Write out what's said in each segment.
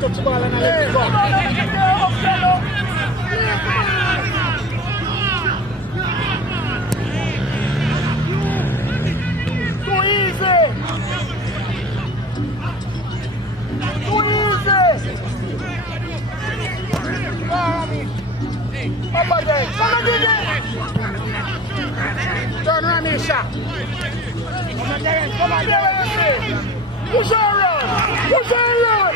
touch the ball and I let it go. Too easy. Too easy. Up again. Come again. Turn around here, shot. Come on, Darren. Come on, Darren. Push on run. Push on run.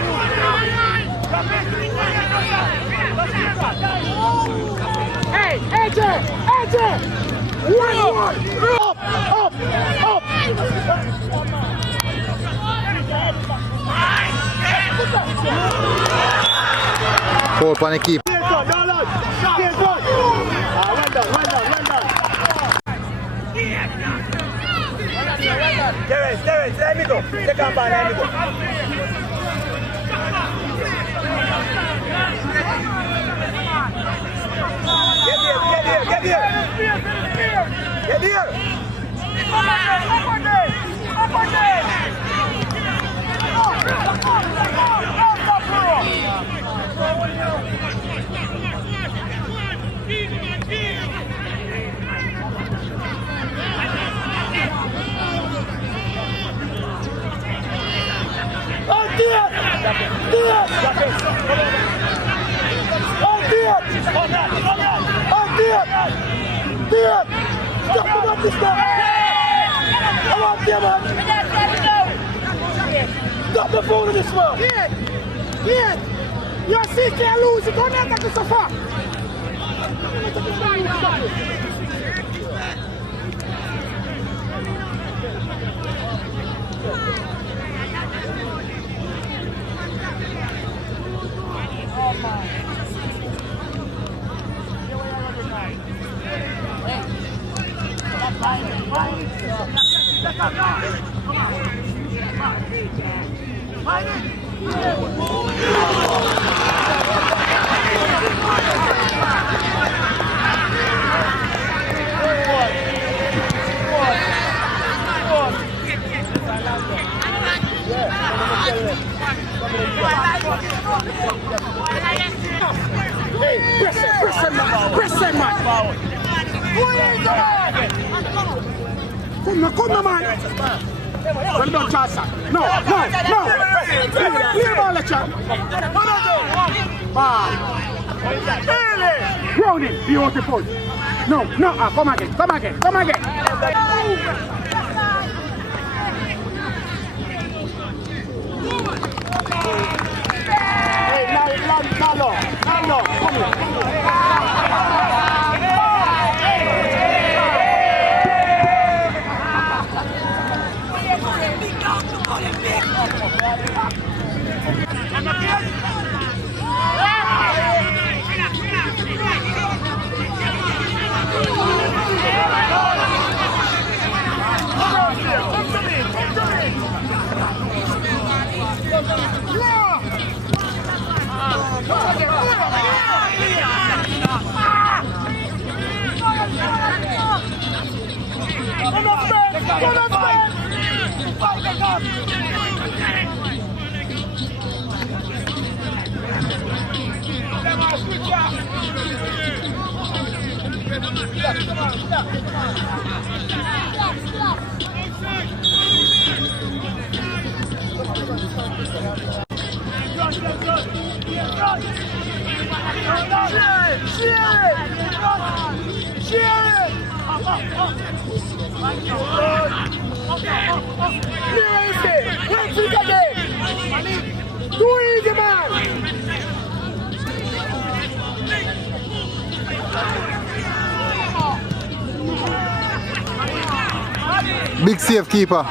Hey, AJ. AJ. 1-1. Up, up, up. Foul pani keep. Well done. Terence, let me go. Take on ball, let me go. Get here. Stop about this stuff! Come on, dear man! Stop the phone in this one! Yes! Your seat can't lose, you don't have to so far! Hey, press him, man. Come on, man. Well done, Charles. No. Clear ball, Lecture. Ball. Browning, beautiful. No, come again. Hey, Nalo, come here. Big save keeper.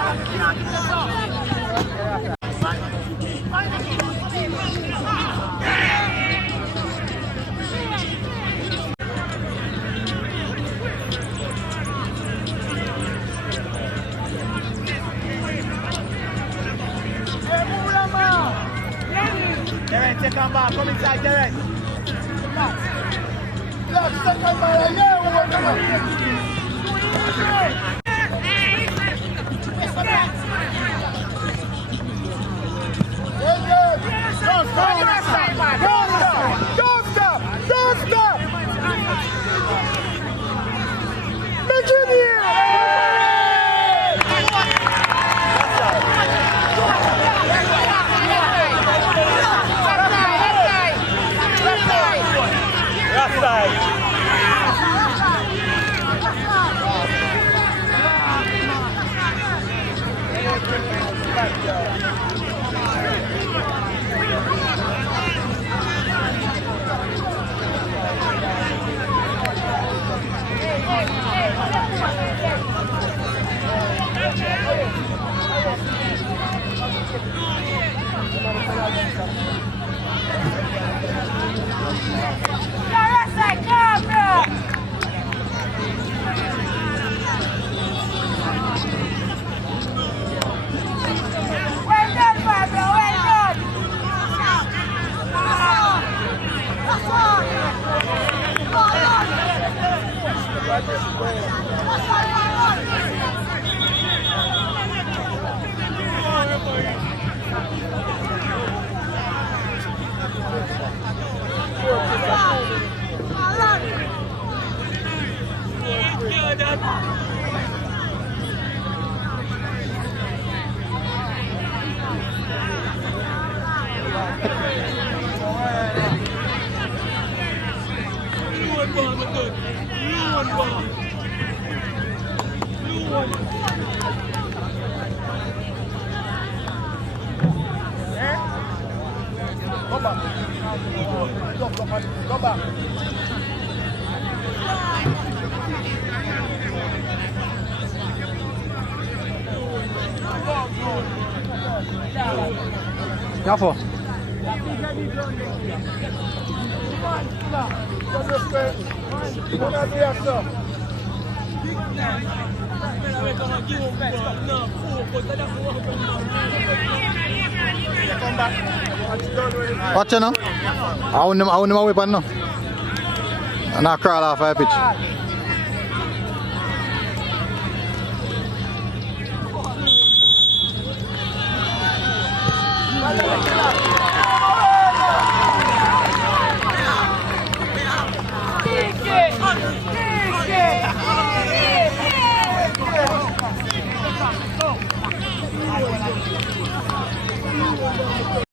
Derek, take on ball. Come inside, Derek. Second ball. Yeah, back. Go back. Careful. Watch you now. I want him a weapon now. And I crawl off a pitch.